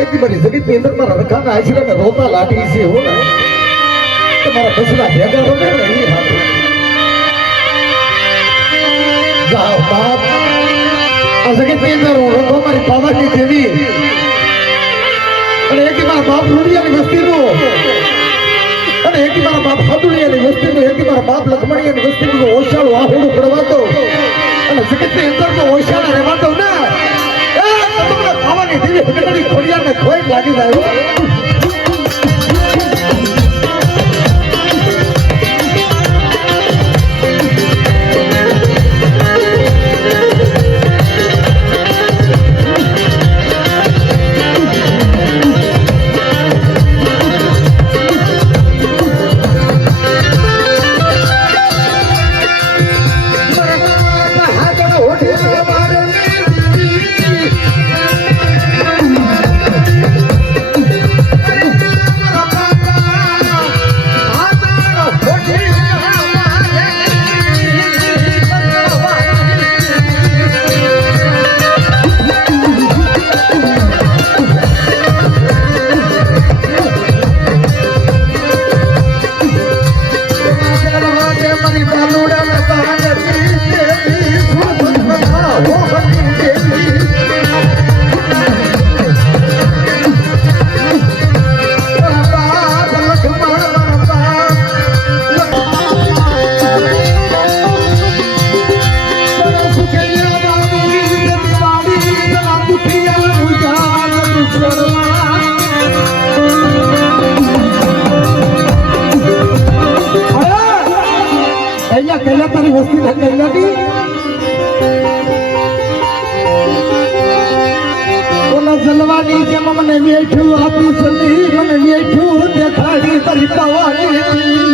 એક મારી જગત ની અંદર મારા રખાના આશીર્વાદ ને રોતા લાટી છે હો ને તમારા બસના ભેગા રોને ને એ હાથ જાઓ બાપ આ જગત ની અંદર રોતો મારી પાવાની દેવી અને એક મારા બાપ રૂડિયાની વસ્તીનું અને એક મારા બાપ હાદુડિયાની વસ્તીનું એક મારા બાપ લખમણિયાની વસ્તીનું ઓછાળું આહોડું પડવા દો અને જગત ની અંદર તો ઓછાળા રહેવા દો ને તમને ખાવાની દેવી હકડાની ખોડિયાને કોઈ લાગી જાય તારી વસ્તી ધંધા નથી ઓલા જલવાની જેમ મને વેઠું આપી સતી મને વેઠું દેખાડી તારી પવાની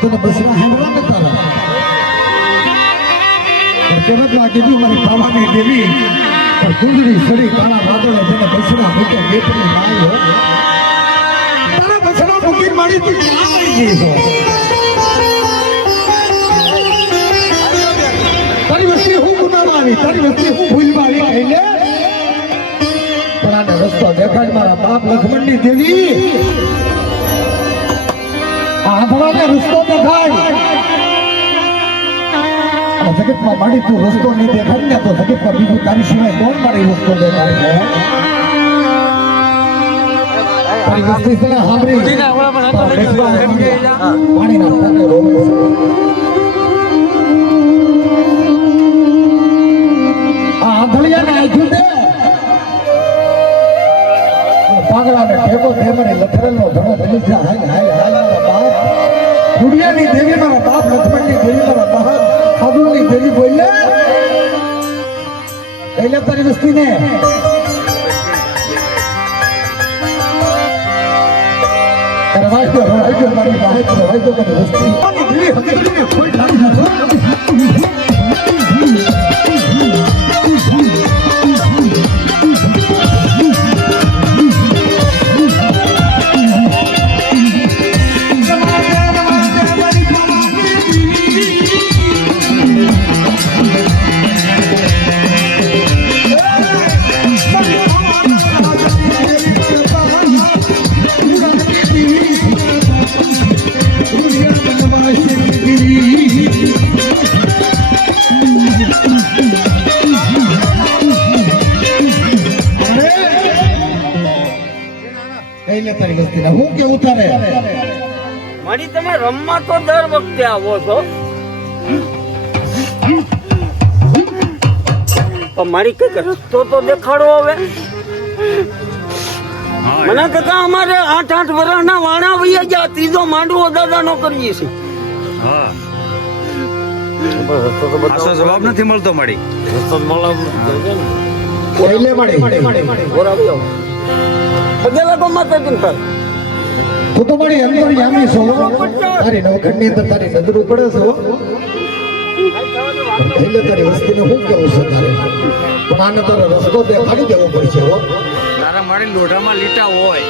તને બસરા હેમરા ને તારા કહેવતમાં કીધું મારી પાવાની દેવી પણ કુંડળી સડી તારા વાદળે જેને બસરા મૂકે બેટની માય હો તારા બસરા મૂકી મારી તું ક્યાં આવી ગઈ છો તારી વસ્તી હું ગુનામાં આવી તારી વસ્તી હું ભૂલમાં આવી કહીને પણ આને રસ્તો દેખાડ મારા બાપ લક્ષ્મણની દેવી આંધળાને રસ્તો દેખાડ જગતમાં માડી તું રસ્તો નહીં દેખાડ ને તો જગતમાં બીજું તારી સિવાય કોણ મારી રસ્તો દેખાડ તારી વસ્તી છે ને સાંભળી પાણીના પોતે રોવે છે આ આંધળિયાને આખ્યું દે પાગલાને ઠેકો ધેમણે લથરેલનો ધણો બની જા હાલ હાલ હાલ બાપ દુનિયાની દેવી મારા બાપ લક્ષ્મણની દેવી મારા બાપ સાધુની દેવી બોલે એટલે તારી વસ્તીને રવાજો મારી બાહેર રવાજો મારી વસ્તી દેવી હકીકતને કોઈ લાગી તારી વસ્તીને હું કેવું તારે મારી તમે રમવા તો દર વખતે આવો છો પણ મારી કઈક રસ્તો તો દેખાડો હવે મને કાકા અમારે 8 વર્ષના વાણા વૈયા ગયા ત્રીજો માંડવો દાદા નો કરીએ છીએ જવાબ નથી મળતો મળી રસ્તો મળે અગેલા તો માતા ચિંતા તું તો મારી અંદર યામી છો તારી નવખંડની અંદર તારી નજર પડે છો એટલે તારી વસ્તીને હું કેવું છે તારે પણ આને તારો રસ્તો દેખાડી દેવો પડશે હો તારા મારી લોઢામાં લીટા હોય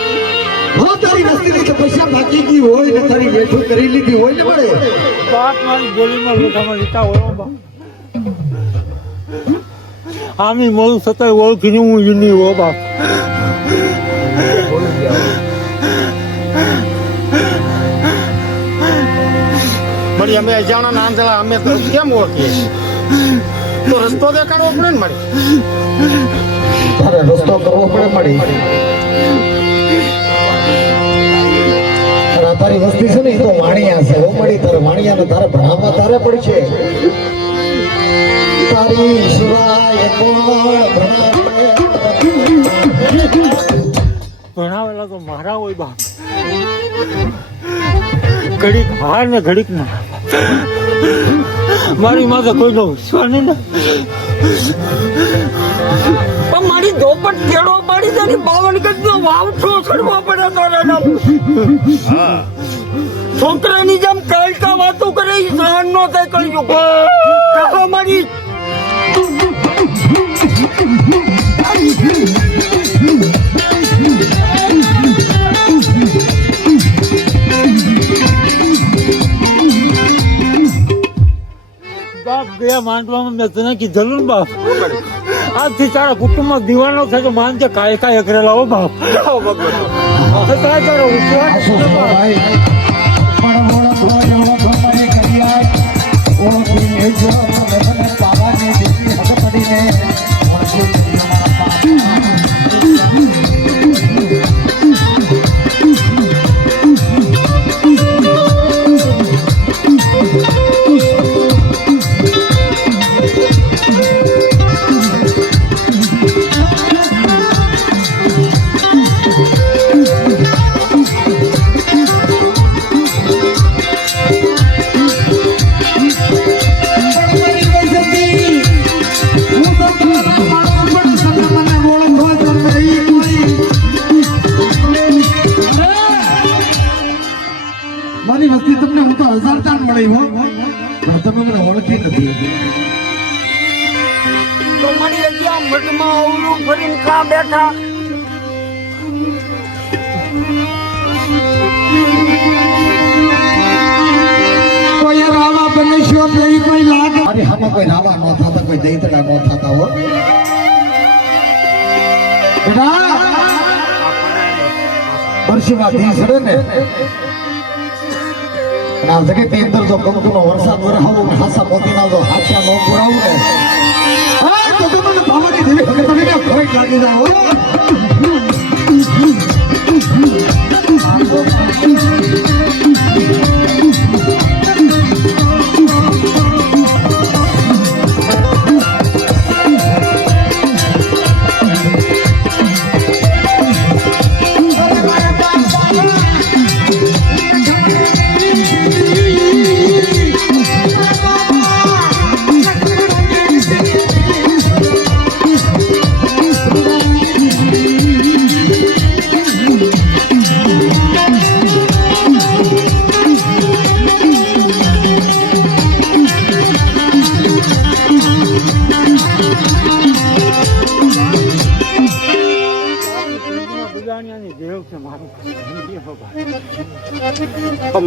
હા તારી વસ્તીની તો પૈસા બાકી ગઈ હોય ને તારી બેઠું કરી લીધી હોય ને મળે બાપ મારી ગોલીમાં લોઢામાં લીટા હોય બા આમી મોડું સતાય ઓળખીને હું યુની હો બાપ મળી અમે અજાણા નામ જલા અમે તો કેમ ઓળખીએ તો રસ્તો દેખાડવો પડે ને મળી તારે રસ્તો કરવો પડે મળી તારી વસ્તી છે ને એ તો વાણિયા છે હો મળી તારે વાણિયાને તારે ભણાવવા તારે પડશે તારી સિવાય કોણ ભણાવેલા તો મારા હોય બાપ ઘડીક હાર ને ઘડીક ના મારી માથે કોઈનો વિશ્વાસ નહીં ને પણ મારી ધોપટ કેળો પાડી દે 52 ગજનો વાવઠો છડવા પડે તારા છોકરાની જેમ કલકા વાતો કરે સહન નો થાય કલજો કહો મારી બાપ ગયા માંડવામાં મેં તને કીધેલું ને બાપ આજથી તારા કુટુંબમાં દીવાનો થાય તો માન કે કાય કાય કરેલા હો બાપ તારા તારો તમને હું તો 1000 તાન મળી હો પણ તમે મને ઓળખી નથી તો મારી અહીંયા મઢમાં અવળું ફરીને કા બેઠા કોઈ રાવા બનશો નહીં કોઈ લાગે અરે હામાં કોઈ રાવા ન થતા કોઈ દૈતડા ન થતા હો બેટા વર્ષમાં દિવસ રહે ને અને આ જગતની અંદર જો કંકુનો વરસાદ વરહાવો હાસા મોતીના જો હાસ્યા ન પુરાવું ને હા તો તમને ભાવની દેવી ભગત તમને કોઈ લાગી જાય હો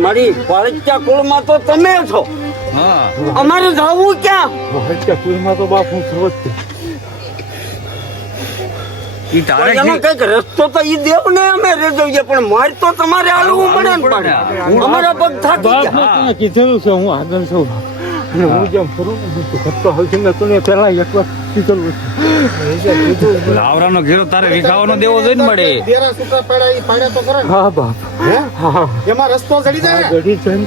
મારી પાળિયા કુળમાં તો તમે છો હા અમારે જવું ક્યાં કુલમાં તો બાપ હું સર્વત ઈ તારે એનો કઈક રસ્તો તો ઈ દેવ ને અમે રેજવીએ પણ મારે તો તમારે હાલવું પડે ને પણ અમારા પગ થાકી બાપ ગયા મેં તને કીધેલું છે હું આગળ છું અને હું જેમ ફરું તો ઘટતો હોય છે મેં તને પહેલા એકવાર કીધેલું લાવરાનો ઘેરો તારે વિખાવાનો દેવો જોઈએ ને મળે દેરા સુકા પડ્યા ઈ પાડ્યા તો કરે ને. હા બાપ હે હા એમાં રસ્તો જડી જાય ને ગઢી છે ને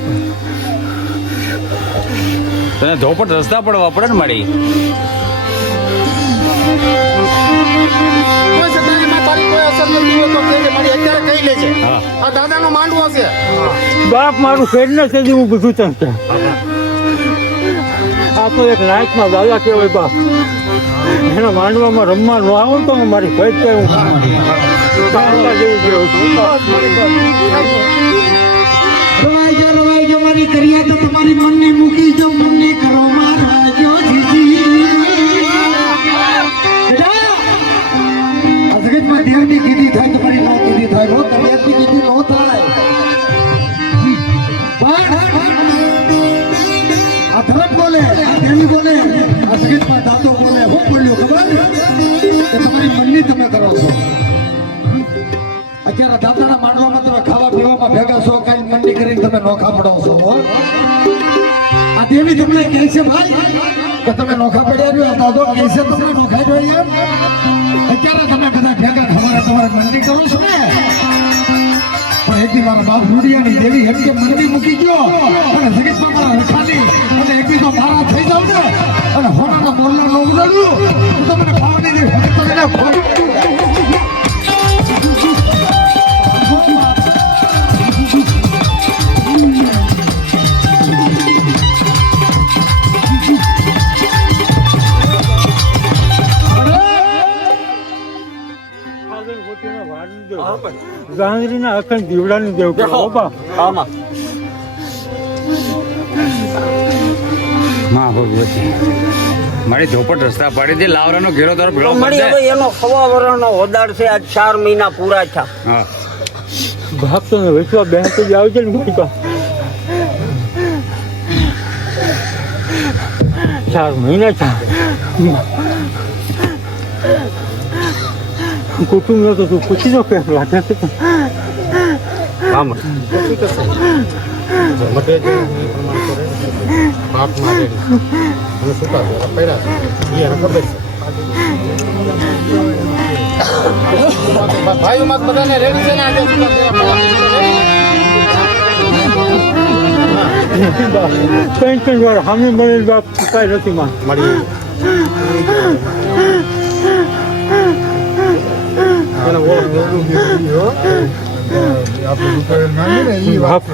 તને ધોપટ રસ્તા પડવા પડે ને મળી કોઈ છતાં એમાં તારી કોઈ અસર નથી હોતો કે મારી અત્યારે કહી લે છે હા. આ દાદાનો માંડવો છે બાપ મારું ફેર ન છે હું બધું તને કહે. આ તો એક નાયકમાં દાદા કહેવાય બાપ એના માંડવામાં રમવા ન આવું તો મારી ફેર છે હું કાળવા જેવું કેવું છું બાપ મારી પાસે. રવાઈ જો મારી કરિયા તો તમારી મનને મૂકી જો મનને કરો મારા જો જીજી આ જગતમાં દેવની કીધી થાય તમારી નો કીધી થાય નો કરિયાની કીધી નો થાય આ ધરમ બોલે આ દેવી બોલે આ જગતમાં દાદો બોલે હું બોલ્યો ખબર કે તમારી મનની તમે કરો છો અત્યારે દાદાના માંડવામાં તમે ખાવા પીવામાં ભેગા છો કઈ મંડી કરીને તમે નોખા પડાવો છો હો? આ દેવી તમને કહે છે ભાઈ કે તમે નોખા પડ્યા રહ્યો આ દાદો કહે છે તમને નોખા જોઈ અત્યારે તમે બધા ભેગા તમારે મંડી કરો છો ને પણ એક દી મારા બાપ રૂડિયાની દેવી એમ કે મંડી મૂકી ગયો અને જગતમાં મારા રખાલી અને એક દી તો મારા થઈ જાવ ને અને હોનાના મોરલા નો ઉડાડ્યું તો તમને ભાવની દેવી તમને ગાંધીના અખંડ દીવડાની દેવ કરો બાપ આમાં માં ભગવતી મારી ધોપટ રસ્તા પાડી દે લાવરાનો ઘેરો તારો ભેળો તો મારી હવે એનો સવા વર્ષનો હોદાર છે આજ 4 મહિના પૂરા થયા હા બાપ તો વેચવા બે હાથે જ આવજે ને મારી પાસે 4 મહિના થયા કુટુંબ નો તો તું પૂછી નો કેમ લાગે છે આમાં મટે જે પ્રમાણ કરે બાપ માટે અને સુકા દેરા પડ્યા છે ઈ એને ખબર છે ભાઈઓ માં બધાને રેડી છે ને આજે સુકા દેરા પડ્યા ત્રણ વાર સામે મળે બાપ કાંઈ નથી માં મળી એને ઓળખ બાપ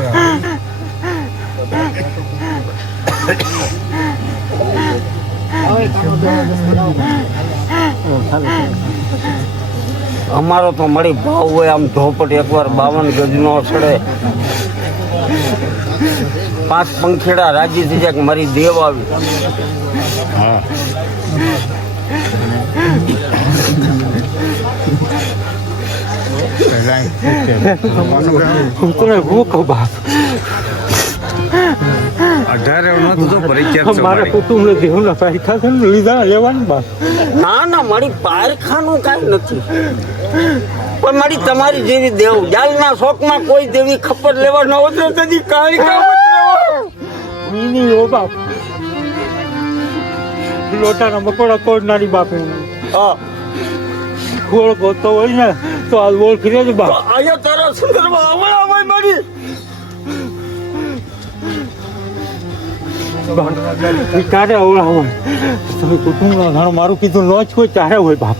અમારો તો મળી ભાવ હોય આમ ધોપટ એકવાર 52 ગજનો સડે પાંચ પંખેડા રાજી થઈ જાય કે મારી દેવ આવી. હા હું તને હું કહું બાપ 18 નહોતું તો પરિચય છો મારા મારી. કુટુંબને દેવના પારખા છે ને લીધા લેવાનું બાપ. ના ના મારી પારખાનું કાંઈ નથી, પણ મારી તમારી જેવી દેવ જાલના શોખમાં કોઈ દેવી ખબર લેવા ન હોત ને તેથી કાળિકા નહીં ઓ બાપ, લોટાના મકોડા તોડનારી બાપ એની. હા ગોળ ગોતો હોય ને તો આ ઓળખી લેજો બાપ. અહીંયા તારા સુંદરમાં આવડે મારી ક્યારે અવળા હોય તમે કુટુંબના ઘણું મારું કીધું ન જ હોય ત્યારે હોય બાપ.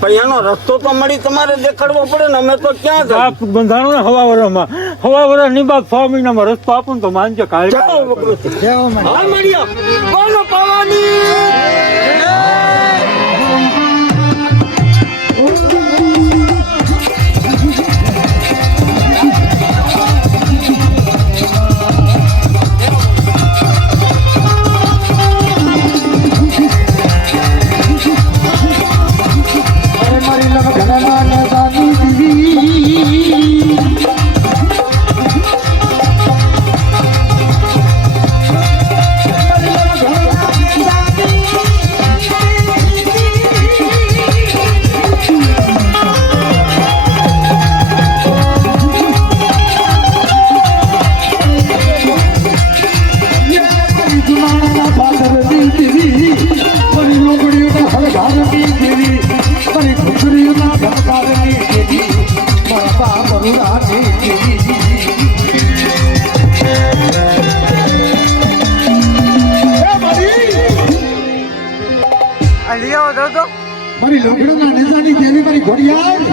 પણ એનો રસ્તો તો મળી તમારે દેખાડવો પડે ને, અમે તો ક્યાં બાપ બંધાણું ને હવા વરસ ની બાપ 6 મહિનામાં રસ્તો આપો ને તો માનજો કાલે જાઓ હાલ મળ્યા બોલો પાવાની. મારી લોકડાના નેજાની જેવી મારી ઘોડિયાળ